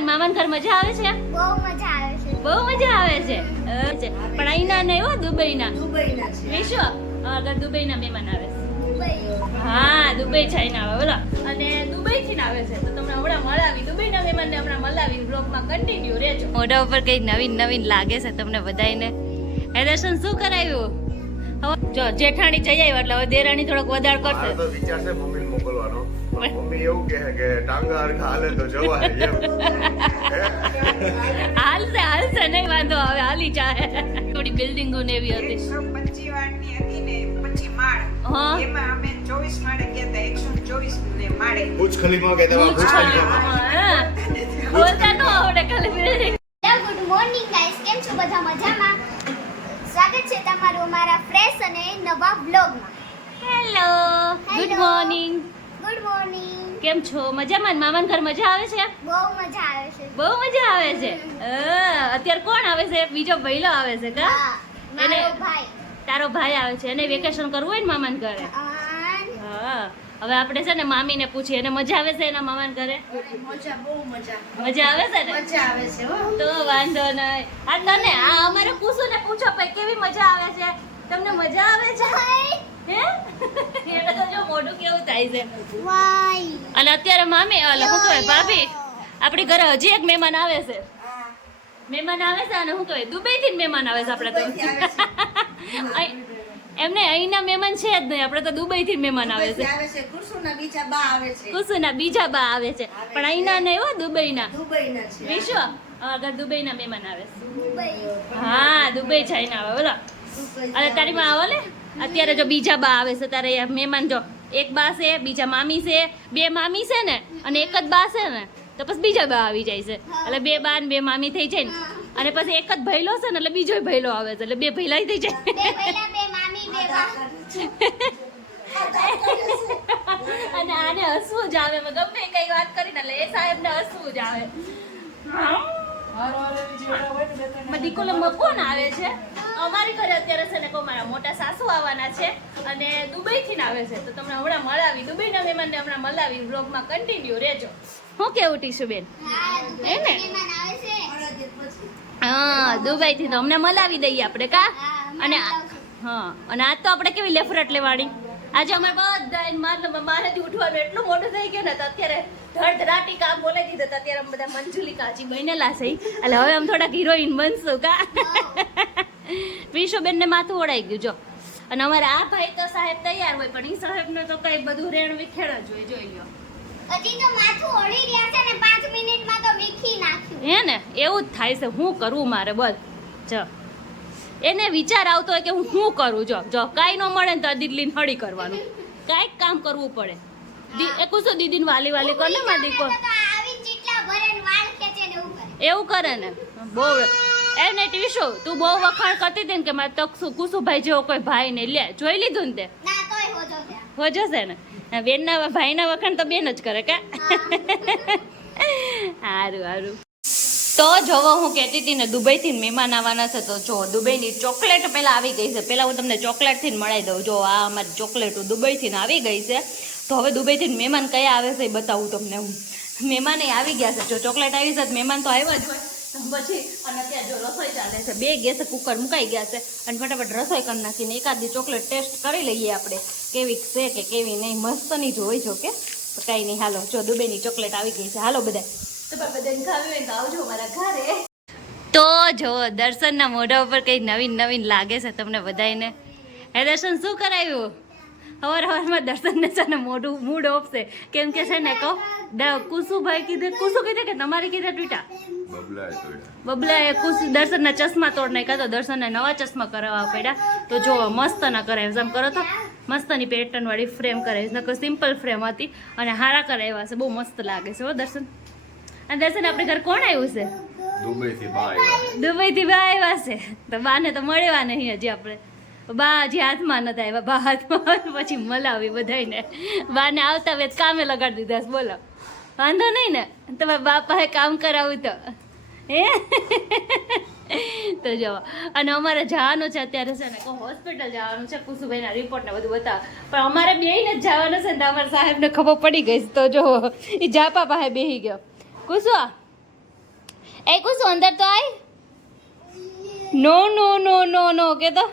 મજામાં મામાના ઘર મજા આવે છે? બહુ મજા આવે છે. બહુ મજા આવે છે. પણ અહીંના નહીં હો, દુબઈના. દુબઈના છે. વિશ્વ અગર દુબઈના મહેમાન આવે છે. દુબઈ. હા, દુબઈ જઈને આવે બોલો. અને દુબઈ થી આવે છે તો તમને હમણાં મળાવી દુબઈના મહેમાનને હમણાં મળાવી બ્લોગમાં કન્ટિન્યુ રહેજો. મોઢા ઉપર કઈ નવીન નવીન લાગે છે તમને બધાને. હે દર્શન શું કરાવ્યું? હવે જો જેઠાણી જઈ આવ્યા એટલે હવે દેરાણી થોડોક વધાર કરશે. તો વિચાર છે મમ્મીને મોકલવાનો. મમ્મી એવું કહે કે ટાંગા હરખા હાલે તો જવાય એમ. હાલશે નહીં વાંધો હવે હાલી જાય. થોડી બિલ્ડિંગો ને એવી હતી. 125 વાળની હતી ને 25 માળ. હા. એમાં અમે 24 માળે ગયા હતા 124 ને માળે. બુર્જ ખલીફા કહેતા હતા, બુર્જ ખલીફા. હા. બોલતા તો આવડે ખાલી બિલ્ડિંગ. ગુડ મોર્નિંગ ગાઈસ, કેમ છો બધા? મજામાં? સ્વાગત છે તમારું અમારા ફ્રેશ અને નવા વ્લોગમાં. Hello, good morning. Good morning. કેમ છો? મજામાં? મામાના ઘર મજા આવે છે? બહુ મજા આવે છે. બહુ મજા આવે છે. અત્યારે કોણ આવે છે? બીજો ભઈલો આવે છે કા? હા, મારો એને- ભાઈ. તારો ભાઈ આવે છે એને વેકેશન કરવું હોય ને મામાના ઘરે. હા, હવે આપણે છે ને મામીને પૂછીએ એને મજા આવે છે એના મામાના ઘરે? મજા બહુ મજા. મજા આવે છે ને? મજા આવે છે હો. તો વાંધો નહીં. આ તને આ અમારે પૂછું ને પૂછો ભાઈ કેવી મજા આવે છે? તમને મજા આવે છે? હે? એટલે તો જો મોઢું કેવું થાય છે. વાય. અને અત્યારે મામી ઓલે શું કહેવાય ભાભી આપણી ઘરે હજી એક મહેમાન આવે છે. મહેમાન આવે છે અને શું કહેવાય દુબઈ થી મહેમાન આવે છે આપણે તો. એમને અહીંના મહેમાન છે જ નહીં, આપણે તો દુબઈ થી મહેમાન આવે છે. આવે છે કુસુના બીજા બા આવે છે. કુસુના બીજા બા આવે છે પણ અહીંના નહીં હો, દુબઈના. દુબઈના છે. વિશ્વ આગળ દુબઈના મહેમાન આવે છે. દુબઈ. હા, દુબઈ જઈને આવે બોલો. અને તારી માં આવો ને અત્યારે જો બીજા બા આવે છે તારે અહીંયા મહેમાન જો એક બા છે, બીજા મામી છે, બે મામી છે ને અને એક જ બા છે ને તો પછી બીજા બા આવી જાય છે એટલે બે બા ને બે મામી થઈ જાય ને અને પછી એક જ ભઈલો છે ને એટલે બીજો ભઈલો આવે છે એટલે બે ભઈલા થઈ જાય. બે પહેલા બે મામી બે બા. અને આને હસવું જ આવે ગમે કઈ વાત કરીને એટલે એ સાહેબ ને હસવું જ આવે. દીકોલે કોણ આવે છે? અમારી ઘરે અત્યારે છે ને મારા મોટા સાસુ આવવાના છે અને દુબઈ થી આવે છે તો તમને હમણાં મળાવી દુબઈના મહેમાનને હમણાં મળાવી બ્લોગમાં કન્ટિન્યુ રહેજો. હું કેવું ટીશુબેન? હા, હે ને? દુબઈથી મહેમાન આવે છે. હા, દુબઈ થી તો અમને મળાવી દઈએ આપણે કા? હા, અને મળાવશું. હા, અને આજ તો આપણે કેવી લેફરટ લેવાડી. આજે અમારે બધા મારેથી ઉઠવાનું એટલું મોટું થઈ ગયું ને તો અત્યારે ધડધડાટી કામ બોલાવી દીધું તો અત્યારે અમે બધા મંજુલી કાચી બનેલા છે એટલે હવે આમ થોડાક હિરોઈન બનશું કા? વિશ્વબેન ને માથું ઓળાઈ ગયું જો. અને અમારે આ ભાઈ તો સાહેબ તૈયાર હોય પણ ઈ સાહેબ ને તો કઈ બધું રેણ વિખેડ જ હોય જોઈ લો. હજી તો માથું ઓળી રહ્યા છે ને 5 મિનિટમાં તો વીખી નાખ્યું. હે ને એવું જ થાય છે. હું કરવું મારે બોલ જો એને વિચાર આવતો હોય કે હું શું કરું જો કાંઈ ન મળે ને તો દિલ્હી હળી કરવાનું કાંઈક કામ કરવું પડે. એ કુસુ દીદીને વાલી વાલી કર ને મારી દીકો તો આવી જેટલા ભરે ને વાળ ખેંચે ને એવું કરે. એવું કરે ને બહુ એને ટીશુ તું બહુ વખાણ કરતી હતી ને કે મારે તકસુ કુસુભાઈ જેવો કોઈ ભાઈ ને લે જોઈ લીધું ને તે ના તોય હોજો છે. હો જશે ને બેનના ભાઈના વખાણ તો બેન જ કરે કા? સારું સારું. તો જોવો હું કહેતી હતી ને દુબઈથી મહેમાન આવવાના છે તો જો દુબઈની ચોકલેટ પહેલાં આવી ગઈ છે. પહેલાં હું તમને ચોકલેટથી મળાવી દઉં. જો આ અમારી ચોકલેટ દુબઈથી આવી ગઈ છે તો હવે દુબઈથી મહેમાન કયા આવે છે એ બતાવું તમને હું. મહેમાન આવી ગયા છે જો ચોકલેટ આવી છે મહેમાન તો આવ્યા જ હોય પછી અને ત્યાં જો રસોઈ ચાલે છે. બે ગેસ કુકર મુકાઈ ગયા છે અને ફટાફટ રસોઈ કરી નાખીને એકાદી ચોકલેટ ટેસ્ટ કરી લઈએ આપણે કેવી છે કે કેવી નહીં. મસ્તની જ હોય જો કે કાંઈ નહીં. હાલો જો દુબઈની ચોકલેટ આવી ગઈ છે. હાલો બધા તો બધાને ખાવી હોય તો આવજો મારા ઘરે. તો જો દર્શનના મોઢા ઉપર કંઈ નવીન નવીન લાગે છે તમને બધાને. હે દર્શન શું કરાવ્યું? હવારમાં દર્શનને છે ને મોઢું મૂડ ઓફ છે કેમ કે છે ને કહો કુસુભાઈ કીધે કુસુ કીધે કે તમારી કીધે ટ્વીટા બબલાએ કુસુ દર્શનના ચશ્મા તોડ નાખ્યા તો દર્શનને નવા ચશ્મા કરાવવા પડ્યા તો જો મસ્ત ના કરાવ્યા આમ કરો તો મસ્તની પેટર્ન વાળી ફ્રેમ કરાવી નકર સિમ્પલ ફ્રેમ હતી અને હારા કરાવ્યા છે. બહુ મસ્ત લાગે છે હો દર્શન. અને દર્શન આપણે ઘર કોણ આવ્યું છે? દુબઈથી બા આવ્યા. દુબઈથી બા આવ્યા છે તો બાને તો મળવા નહીં હજી આપણે. બા હજી હાથમાં નથી આવ્યા. બા હાથમાં પછી મલાવી બધાને. બાને આવતા વેત કામે લગાડી દીધા છે બોલો. વાંધો નહીં ને તમારા બાપાએ કામ કરાવું તો હે તો જવા. અને અમારે જવાનું છે અત્યારે છે ને હોસ્પિટલ જવાનું છે કુસુભાઈના રિપોર્ટ ને બધું બતાવ પણ અમારે બેયને જ જવાનું છે ને તો અમારા સાહેબને ખબર પડી ગઈ તો જો એ જાપા પાસે બેસી ગયો. કુસુ એ કુછ અંદર તો આય નો નો નો નો નો કે તો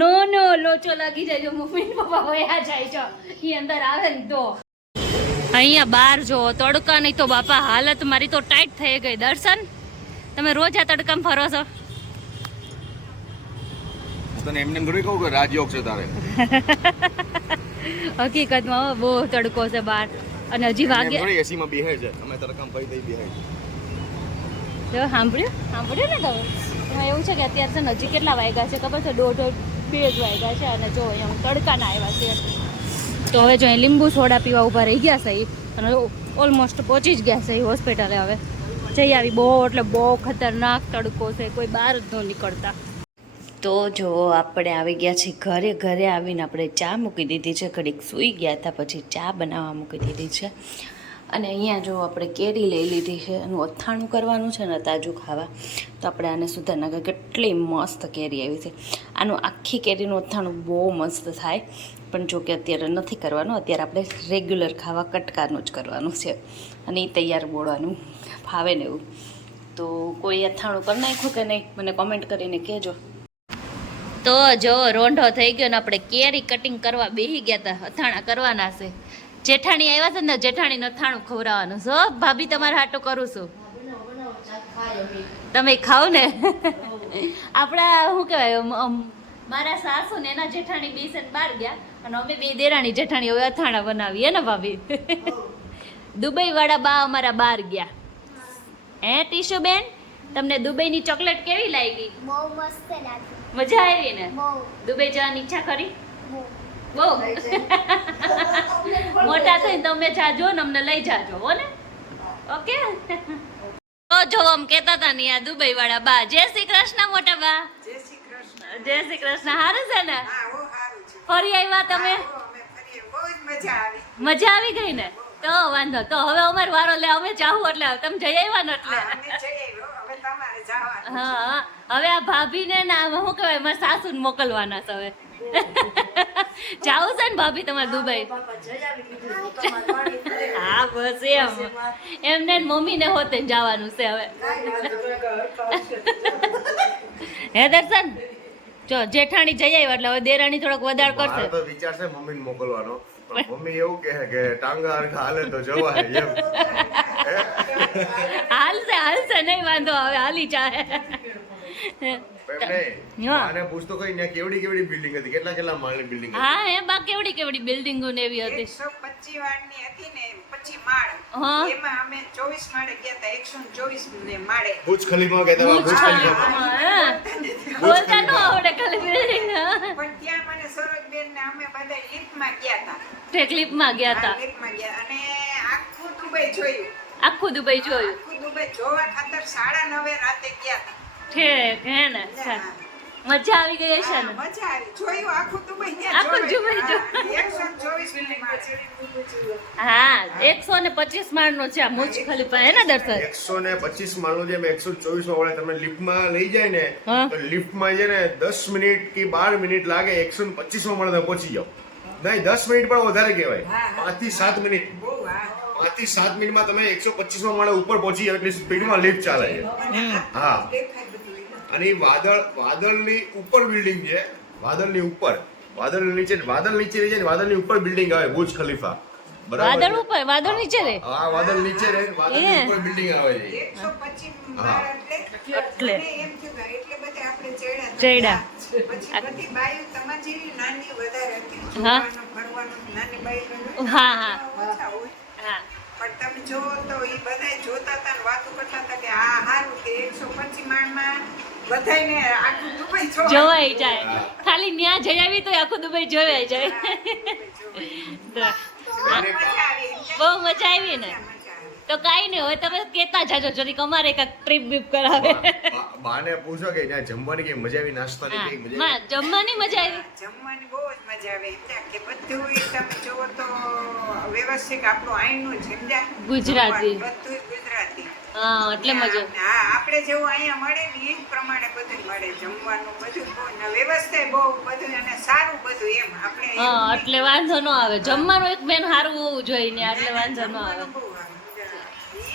નો નો લોચો લાગી જાય જો મમ્મી ને પપ્પા વયા જાય છો ઈ અંદર આવે ને તો અહીંયા બહાર જો તડકા નહીં તો બાપા હાલત મારી તો ટાઈટ થઈ ગઈ. દર્શન તમે રોજ આ તડકામાં ફરો છો? તને એમને થોડી કહું કે રાજયોગ છે તારે. હકીકતમાં બહુ તડકો છે બહાર અને હજી વાગે થોડી એસીમાં બેહે છે અમે તડકામાં પડી દઈ બેહે છે. જો સાંભળ્યું ને તમે એમાં એવું છે કે અત્યારે છે ને હજી કેટલા વાગ્યા છે ખબર છે? 1:30 2 જ વાગ્યા છે અને જો અહીંયા તડકાના આવ્યા છે તો હવે જો અહીં લીંબુ સોડા પીવા ઊભા રહી ગયા છે અને ઓલમોસ્ટ પહોંચી જ ગયા છે એ હોસ્પિટલે. હવે જઈ આવી. બહુ એટલે બહુ ખતરનાક તડકો છે, કોઈ બહાર જ ન નીકળતા. તો જો આપણે આવી ગયા છીએ ઘરે. ઘરે આવીને આપણે ચા મૂકી દીધી છે. ઘડીક સૂઈ ગયા હતા પછી ચા બનાવવા મૂકી દીધી છે. અને અહીંયા જો આપણે કેરી લઈ લીધી છે. એનું અથાણું કરવાનું છે ને તાજું ખાવા. તો આપણે આને સુધારના કેટલી મસ્ત કેરી આવી છે. આનું આખી કેરીનું અથાણું બહુ મસ્ત થાય પણ જો કે અત્યારે નથી કરવાનું. અત્યારે આપણે રેગ્યુલર ખાવા કટકાનું જ કરવાનું છે અને એ તૈયાર બોળવાનું ફાવે ને એવું. તો કોઈ અથાણું કરી નાખ્યું કે નહીં મને કોમેન્ટ કરીને કહેજો. તો જો રોંઢો થઈ ગયો ને આપણે કેરી કટિંગ કરવા બેસી ગયા હતા. અથાણા કરવાના છે. જેઠાણી આવ્યા છે ને જેઠાણીને અથાણું ખવડાવવાનું છે. ભાભી તમારે હાટું કરું છું. તમે ખાઓ ને. આપણા શું કહેવાય મારા સાસુ ને એના જેઠાણી બેસે બહાર ગયા અને અમે બે દેરાણી જેઠાણી હવે અથાણા બનાવીએ ને ભાભી. દુબઈ વાળા બા અમારા બહાર ગયા. હે ટીશુ બેન તમને દુબઈની ચોકલેટ કેવી લાગી? બહુ મસ્ત લાગી. મજા આવી ને? બહુ દુબઈ જવાની ઈચ્છા કરી? બહુ. બહુ મોટા થઈને તમે જાજો ને અમને લઈ જાજો હો ને. ઓકે તો જો આમ કહેતા હતા ને આ દુબઈ વાળા બા. જય શ્રી કૃષ્ણ મોટા બા. જય શ્રી કૃષ્ણ. જય શ્રી કૃષ્ણ. હારું છે ને? હા ઓ સારું છે. ફરી આવ્યા તમે? હા, અમે ફરીએ. બહુ જ મજા આવી. મજા આવી ગઈ ને? તો વાંધો તો હવે અમારો વારો લે અમે ચાહું એટલે તમે જઈ આવ્યા ને એટલે. હા, અમે જઈએ હવે તમારે જવાનું. હા હવે આ ભાભીને ના શું કહેવાય મારા સાસુને મોકલવાના છે હવે. જાવું છે ને ભાભી તમારે દુબઈ? હા બસ એમને મમ્મીને હોતે જવાનું છે હવે. હે દર્શન જો જેઠાણી જઈ આવ્યા એટલે હવે દેરાણી થોડોક વધારે કરશે. મારો તો વિચાર છે મમ્મીને મોકલવાનો પણ મમ્મી એવું કહે કે ટાંગા હરખા હાલે તો જવાય એમ. હાલશે નહીં વાંધો હવે હાલી જાય. આને પૂછતો કઈ ને કેવડી બિલ્ડિંગ હતી, કેટલા માળની બિલ્ડિંગ હતી? હા એ બા કેવડી બિલ્ડિંગો ને એવી હતી. 125 વાળની હતી ને 25 માળ. હા. એમાં અમે 24 માળે ગયા હતા. 124 ને માળે. બુર્જ ખલીફા કહેતા હોય, બુર્જ ખલીફા. હા, બોલતા નો આવડે ખાલી બિલ્ડિંગ. પણ ત્યાં મને સરોજબેન ને અમે બધા લિફ્ટમાં ગયા હતા. ક્લિપમાં ગયા હતા. લિફ્ટમાં ગયા અને આખું દુબઈ જોયું. આખું દુબઈ જોયું. આખું દુબઈ જોવા ખાતર 9:30 રાતે ગયા હતા. ઠેક હે ને? મજા આવી ગઈ હશે ને? હા, મજા આવી. જોયું આખું દુબઈ ત્યાં આખું દુબઈ જોયું. 124 ની માળ છે. હા 125 માળનો છે આ બુર્જ ખલીફા હે ને દર્શન? 125 માળનું જે 124 વાળા તમે લિફ્ટમાં લઈ જાય ને હા. તો લિફ્ટમાં છે ને 10 મિનિટ કે 12 મિનિટ લાગે 125 માળ તમે પહોંચી જાઓ. નહીં 10 મિનિટ પણ વધારે કહેવાય. હા, હા. 5 થી 7 મિનિટ. બહુ હા. 5 થી 7 મિનિટમાં તમે 125 માળે ઉપર પહોંચી જાવ એટલી સ્પીડમાં લિફ્ટ ચાલે છે. હા. દેખાય બધું. અને એ વાદળની ઉપર બિલ્ડિંગ છે. વાદળની ઉપર વાદળ નીચે છે ને વાદળની ઉપર બિલ્ડિંગ આવે બુર્જ ખલીફા. વાદળ ઉપર વાદળ નીચે રે. હા વાદળ નીચે રહે વાદળની ઉપર બિલ્ડિંગ આવે છે. 125 હા. માળ એટલે એટલે. એમ થયું કે એટલે બધે આપણે ચડ્યા. ચડ્યા. પછી બધી બાયું તમારી જેવી નાની વધારે હતી. હા. જોવાનું, ફરવાનું, નાની બાયું હા, હા. ઓછા હોય. હા પણ તમે જો તો એ બધાય જોતા હતા ને વાતો કરતા હતા કે આ હારું કે 125 માળમાં બધાયને આખું દુબઈ જોવાઈ જાય. ખાલી ન્યા જઈ આવી તો આખું દુબઈ જોવાઈ જાય. તો અને મજા આવી. બહુ મજા આવી ને? મજા આવી. તો કાઈ નહીં હોય તમે કેતા જાજો જરીક અમારે કાંઈક ટ્રીપ બીપ કરાવે. બાને પૂછો કે ત્યાં જમવાની કઈ મજા આવી, નાસ્તાની કઈ મજા માં જમવાની મજા આવી. જમવાની બહુ જ મજા આવે. ત્યાં કે બધું તમે જોવો તો વ્યવસ્થિત આપણું અહીંનું જ સમજ્યા. ગુજરાતી. બધું ગુજરાતી. હા એટલે મજા. હા, આપણે જેવું અહીંયા મળે ને એ જ પ્રમાણે બધું મળે. જમવાનું બધું બહુ ને વ્યવસ્થા બહુ બધું અને સારું બધું એમ આપણે હા એટલે વાંધો ન આવે. જમવાનું એક બેન સારું હોવું જોઈએ ને એટલે વાંધો ન આવે. જમવાનું બહુ આવે.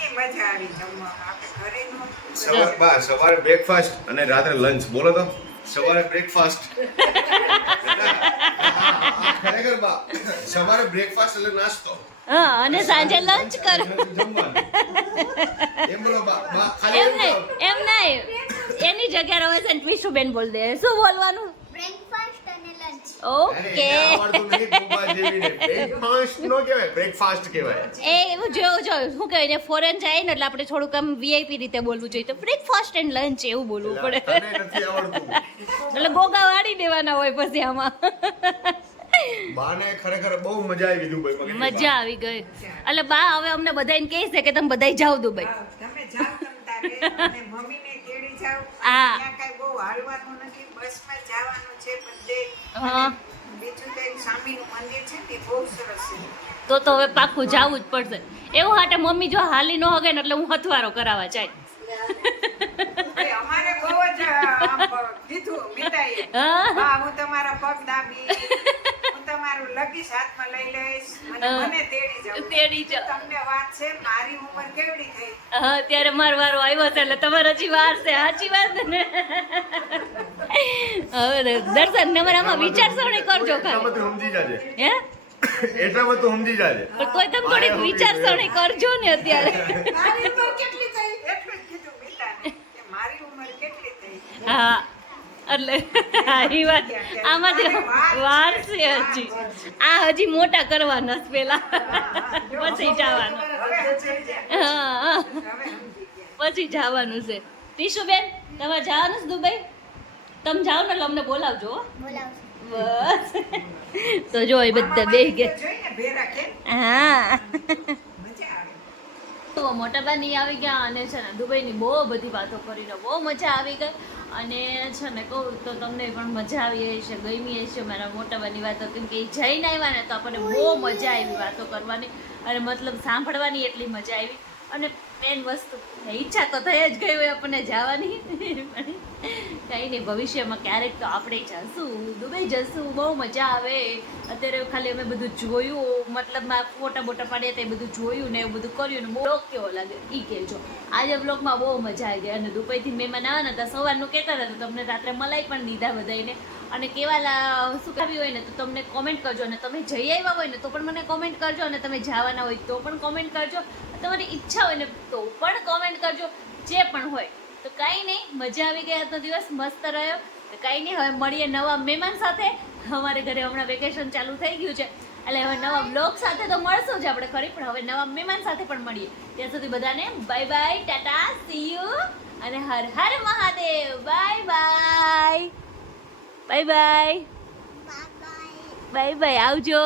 એ મજા આવી જમવામાં. આપણે ઘરે સવારે બ્રેકફાસ્ટ અને રાત્રે લંચ. બોલો તો સવારે બ્રેકફાસ્ટ ખરેખર બા સવારે બ્રેકફાસ્ટ એટલે નાસ્તો હા અને સાંજે લંચ કરો. જમવાનું. એમ બોલો બા ખાલી એમ નહીં એની જગ્યાએ હવે છે ને વિશુબેન બોલ દે. શું બોલવાનું? બ્રેકફાસ્ટ અને લંચ. ઓકે બ્રેકફાસ્ટ નો કહેવાય, બ્રેકફાસ્ટ કહેવાય. એ એવું જો શું કહે ને ફોરેન જાય ને એટલે આપણે થોડુંક આમ વીઆઈપી રીતે બોલવું જોઈએ. તો બ્રેકફાસ્ટ એન્ડ લંચ એવું બોલવું પડે. તને નથી આવડતું. એટલે ગોગા વાળી દેવાના હોય પછી આમાં. બાને ખરેખર બહુ મજા આવી દુબઈમાં. મજા આવી ગઈ. એટલે બા હવે અમને બધાને કહે છે કે તમે બધાય જાઓ દુબઈ. તમે જાઓ તમ તારે અને મમ્મીને તેડી જાઓ. હા. ત્યાં કાંઈ બહુ હાલવાનું નથી, બસમાં જ જવાનું છે બધે. હા. બીજું તો એક સ્વામીનું મંદિર છે ને એ બહુ સરસ છે. તો હવે પાક્કું જાવું જ પડશે. એવું હાટે મમ્મી જો હાલી ન હગે ને એટલે હું હથવારો કરાવવા જાય. અરે અમારે બહુ જ આમ કીધું મીતાએ, હા. "બા, હું તમારા પગ દાબી, હું તમારું લગીશ હાથમાં લઈ લઈશ અને હા. મને તેડી જાઓ." તેડી જાઓ. તમને વાત છે, મારી ઉંમર કેવડી થઈ? હા ત્યારે મારો વારો આવ્યો છે એટલે તમારે હજી વાર છે. સાચી વાત ને? હવે દર્શન તમારામાં વિચારસરણી કરજો એટલામાં ખાલી. તું સમજી જાજે. હે એટલામાં તું સમજી જાજે. પણ તોય તમે થોડીક વિચારસરણી કરજો ને અત્યારે. મારી ઉંમર કેટલી થઈ? એટલું જ કીધું મીતાને કે મારી ઉંમર કેટલી થઈ. હા એટલે એ વાત આમાંથી વાર છે હજી. આ હજી મોટા કરવાના છે પેલા પછી જવાનું. હવે સમજી ગયા. હા હવે સમજી ગયા. પછી જવાનું છે. ટીશુબેન તમારે જવાનું છે દુબઈ? તમે જાઓ ને એટલે અમને બોલાવજો હો. બોલાવજો. બસ તો જો એ બધા બે ગયા. જોઈને ભેરા કેમ હા મજા આવે. તો મોટાબાની આવી ગયા અને છે ને દુબઈની બહુ બધી વાતો કરીને બહુ મજા આવી ગઈ. અને છે ને કહું તો તમને પણ મજા આવી હશે, ગમી હશે મારા મોટાબાની વાતો, કેમ કે એ જઈને આવ્યા ને તો આપણને બહુ મજા આવી વાતો કરવાની અને મતલબ સાંભળવાની એટલી મજા આવી. અને મેન વસ્તુ ઈચ્છા તો થઈ જ ગઈ હોય આપણને જવાની. કંઈ નહીં, ભવિષ્યમાં ક્યારેક તો આપણે જશું, દુબઈ જશું, બહુ મજા આવે. અત્યારે ખાલી અમે બધું જોયું, મતલબ ફોટા બોટા પાડ્યા હતા એ બધું જોયું ને એવું બધું કર્યું ને બ્લોગ કેવો લાગે એ કહેજો. આજે બ્લોગમાં બહુ મજા આવી ગઈ. અને દુબઈથી મહેમાન આવ્યા ને તો સવારનું કહેતા હતા તો તમને રાત્રે મલાઈ પણ દીધા બધાને. અને કેવા શું આવી હોય ને તો તમને કોમેન્ટ કરજો. અને તમે જઈ આવ્યા હોય ને તો પણ મને કોમેન્ટ કરજો. અને તમે જવાના હોય તો પણ કોમેન્ટ કરજો. તમારી ઈચ્છા હોય ને તો પણ કોમેન્ટ કરજો. જે પણ હોય તો કાંઈ નહીં, મજા આવી ગઈ. આજનો દિવસ મસ્ત રહ્યો. તો કાંઈ નહીં, હવે મળીએ નવા મહેમાન સાથે. અમારે ઘરે હમણાં વેકેશન ચાલુ થઈ ગયું છે એટલે હવે નવા બ્લોગ સાથે તો મળશું જ આપણે ખરી, પણ હવે નવા મહેમાન સાથે પણ મળીએ. ત્યાં સુધી બધાને bye bye, tata, see you અને Har Har Mahadev. Bye bye, bye bye, bye bye, આવજો.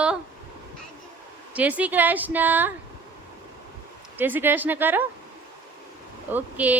જય શ્રી કૃષ્ણ, જય શ્રી કૃષ્ણ કરો. ઓકે.